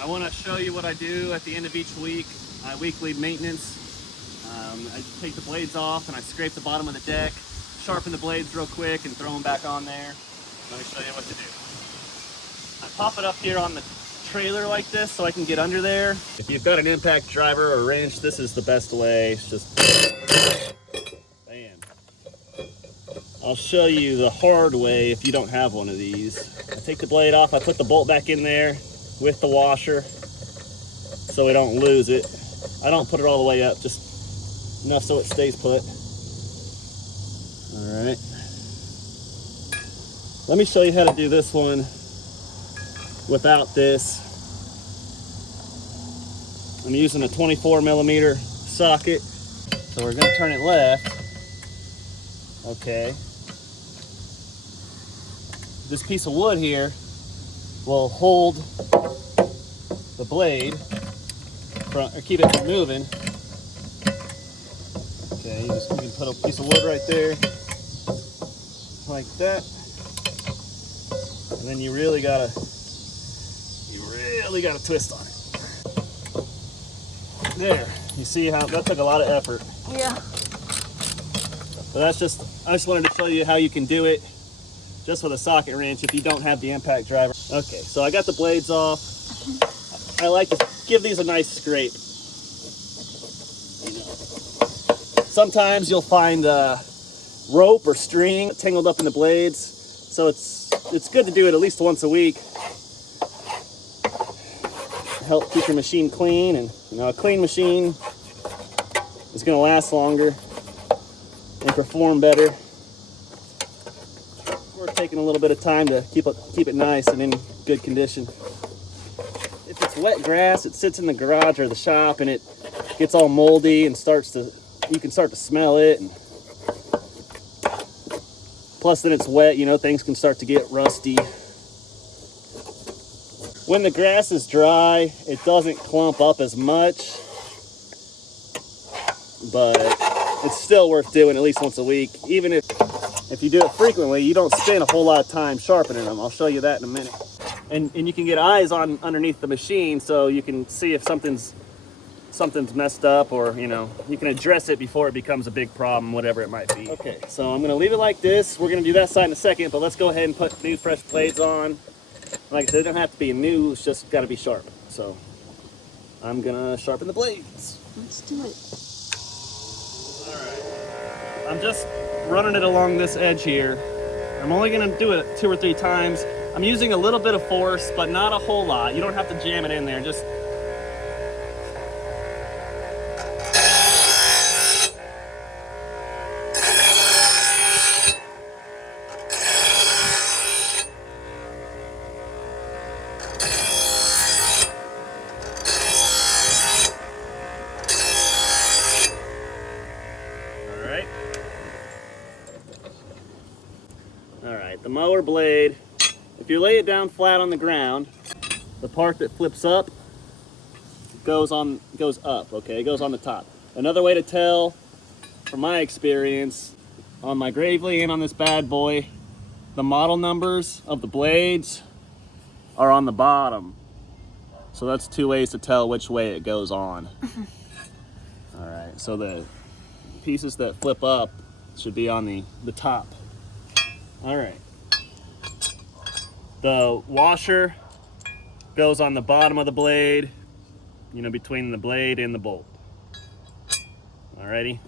I want to show you what I do at the end of each week, my weekly maintenance. I take the blades off and I scrape the bottom of the deck, sharpen the blades real quick and throw them back on there. Let me show you what to do. I pop it up here on the trailer like this so I can get under there. If you've got an impact driver or wrench, this is the best way. It's just bam. I'll show you the hard way if you don't have one of these. I take the blade off, I put the bolt back in there with the washer so we don't lose it. I don't put it all the way up, just enough so it stays put. All right. Let me show you how to do this one without this. I'm using a 24mm socket. So we're gonna turn it left. Okay. This piece of wood here will hold the blade, or keep it from moving. Okay, you can put a piece of wood right there, like that. And then you really gotta twist on it. There, you see how that took a lot of effort. Yeah. But I just wanted to show you how you can do it just with a socket wrench if you don't have the impact driver. Okay, so I got the blades off. I like to give these a nice scrape. Sometimes you'll find rope or string tangled up in the blades, so it's good to do it at least once a week. Help keep your machine clean, and a clean machine is going to last longer and perform better. We're taking a little bit of time to keep it nice and in good condition. If it's wet grass, it sits in the garage or the shop and it gets all moldy and you can start to smell it. And plus then it's wet, things can start to get rusty. When the grass is dry, it doesn't clump up as much, but it's still worth doing at least once a week. Even if you do it frequently, you don't spend a whole lot of time sharpening them. I'll show you that in a minute. And you can get eyes on underneath the machine so you can see if something's messed up, or you can address it before it becomes a big problem, whatever it might be. Okay, so I'm gonna leave it like this. We're gonna do that side in a second, but let's go ahead and put new fresh blades on. Like I said, it doesn't have to be new, it's just gotta be sharp. So I'm gonna sharpen the blades. Let's do it. All right, I'm just running it along this edge here. I'm only gonna do it 2 or 3 times. I'm using a little bit of force, but not a whole lot. You don't have to jam it in there, just the mower blade, if you lay it down flat on the ground, the part that flips up goes up, okay? It goes on the top. Another way to tell, from my experience, on my Gravely and on this bad boy, the model numbers of the blades are on the bottom. So that's 2 ways to tell which way it goes on. All right, so the pieces that flip up should be on the top. All right. The washer goes on the bottom of the blade, between the blade and the bolt. Alrighty.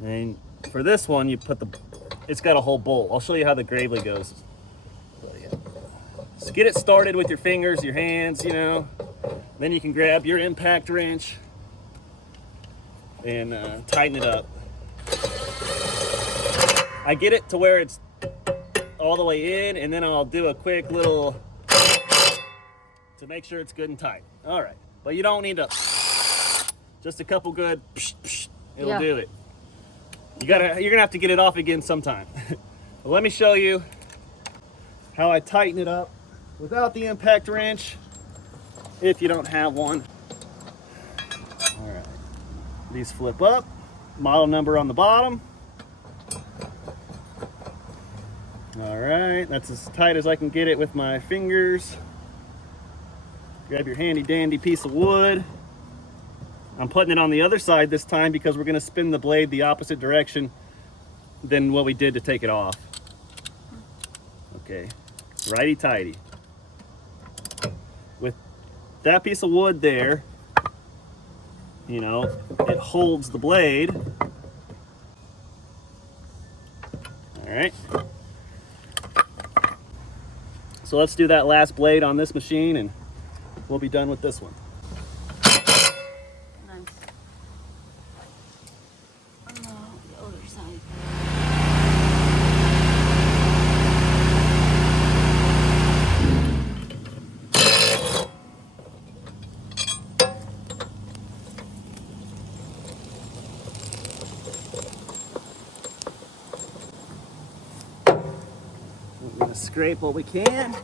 And for this one, it's got a whole bolt. I'll show you how the Gravely goes. So get it started with your fingers, your hands, Then you can grab your impact wrench and tighten it up. I get it to where it's all the way in, and then I'll do a quick little to make sure it's good and tight. All right, but you don't need to, just a couple good, it'll do it. You're gonna have to get it off again sometime. But let me show you how I tighten it up without the impact wrench, if you don't have one. All right, these flip up, model number on the bottom. All right, that's as tight as I can get it with my fingers. Grab your handy dandy piece of wood. I'm putting it on the other side this time because we're going to spin the blade the opposite direction than what we did to take it off. Okay, righty tighty. With that piece of wood there, you know, it holds the blade. All right. So let's do that last blade on this machine and we'll be done with this one. Nice. On the other side. We're gonna scrape what we can.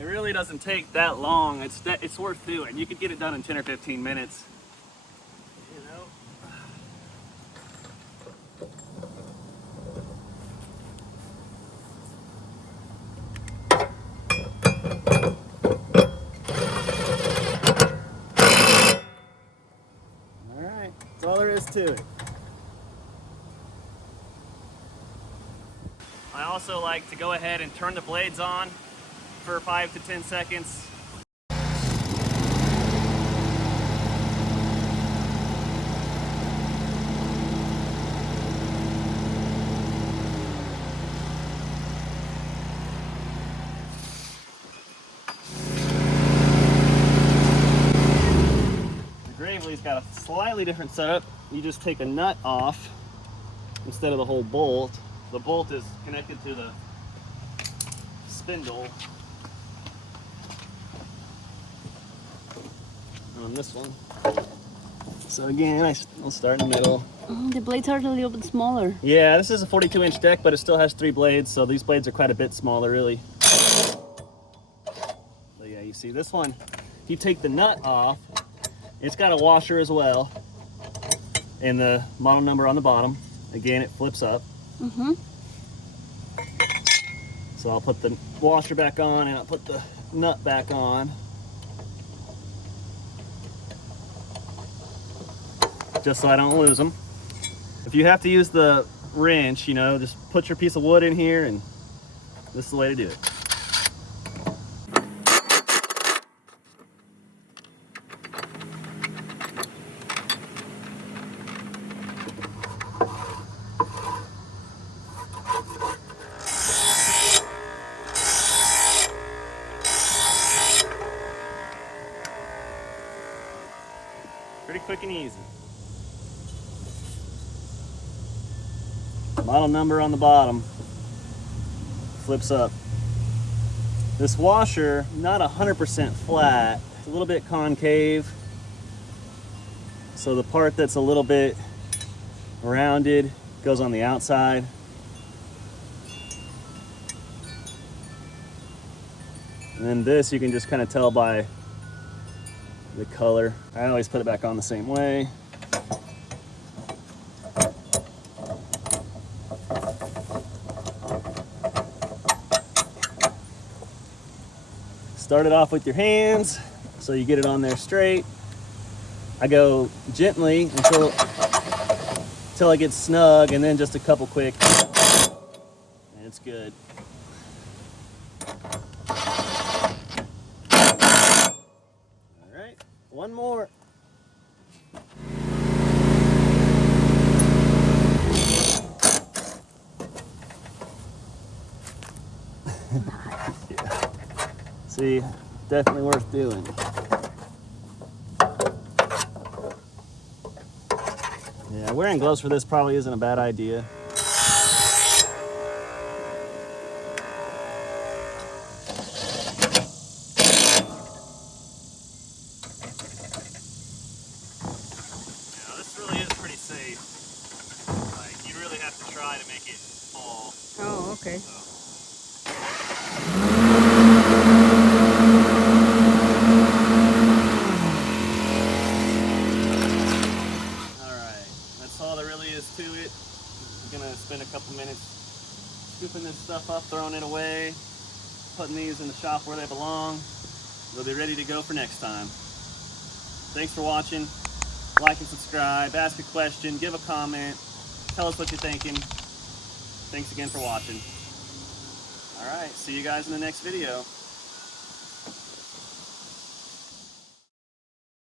It really doesn't take that long. It's worth doing. You could get it done in 10 or 15 minutes. You know. All right, that's all there is to it. I also like to go ahead and turn the blades on for 5 to 10 seconds. The Gravely's got a slightly different setup. You just take a nut off instead of the whole bolt. The bolt is connected to the spindle on this one. So again, I'll start in the middle. The blades are a little bit smaller. Yeah, this is a 42-inch deck, but it still has 3 blades, so these blades are quite a bit smaller, really. So yeah, you see this one, if you take the nut off, it's got a washer as well, and the model number on the bottom. Again, it flips up. So I'll put the washer back on and I'll put the nut back on. Just so I don't lose them. If you have to use the wrench, you know, just put your piece of wood in here and this is the way to do it. Pretty quick and easy. Model number on the bottom flips up. This washer, not 100% flat, it's a little bit concave. So the part that's a little bit rounded goes on the outside. And then this you can just kind of tell by the color. I always put it back on the same way. Start it off with your hands so you get it on there straight. I go gently until I get snug, and then just a couple quick, and it's good. All right, one more. Yeah. See, definitely worth doing. Yeah, wearing gloves for this probably isn't a bad idea. This really is pretty safe. Like, you really have dry to make it fall. Oh, okay. Alright, that's all there really is to it. I'm gonna spend a couple minutes scooping this stuff up, throwing it away, putting these in the shop where they belong. They'll be ready to go for next time. Thanks for watching. Like and subscribe, ask a question, give a comment, tell us what you're thinking. Thanks again for watching. Alright, see you guys in the next video.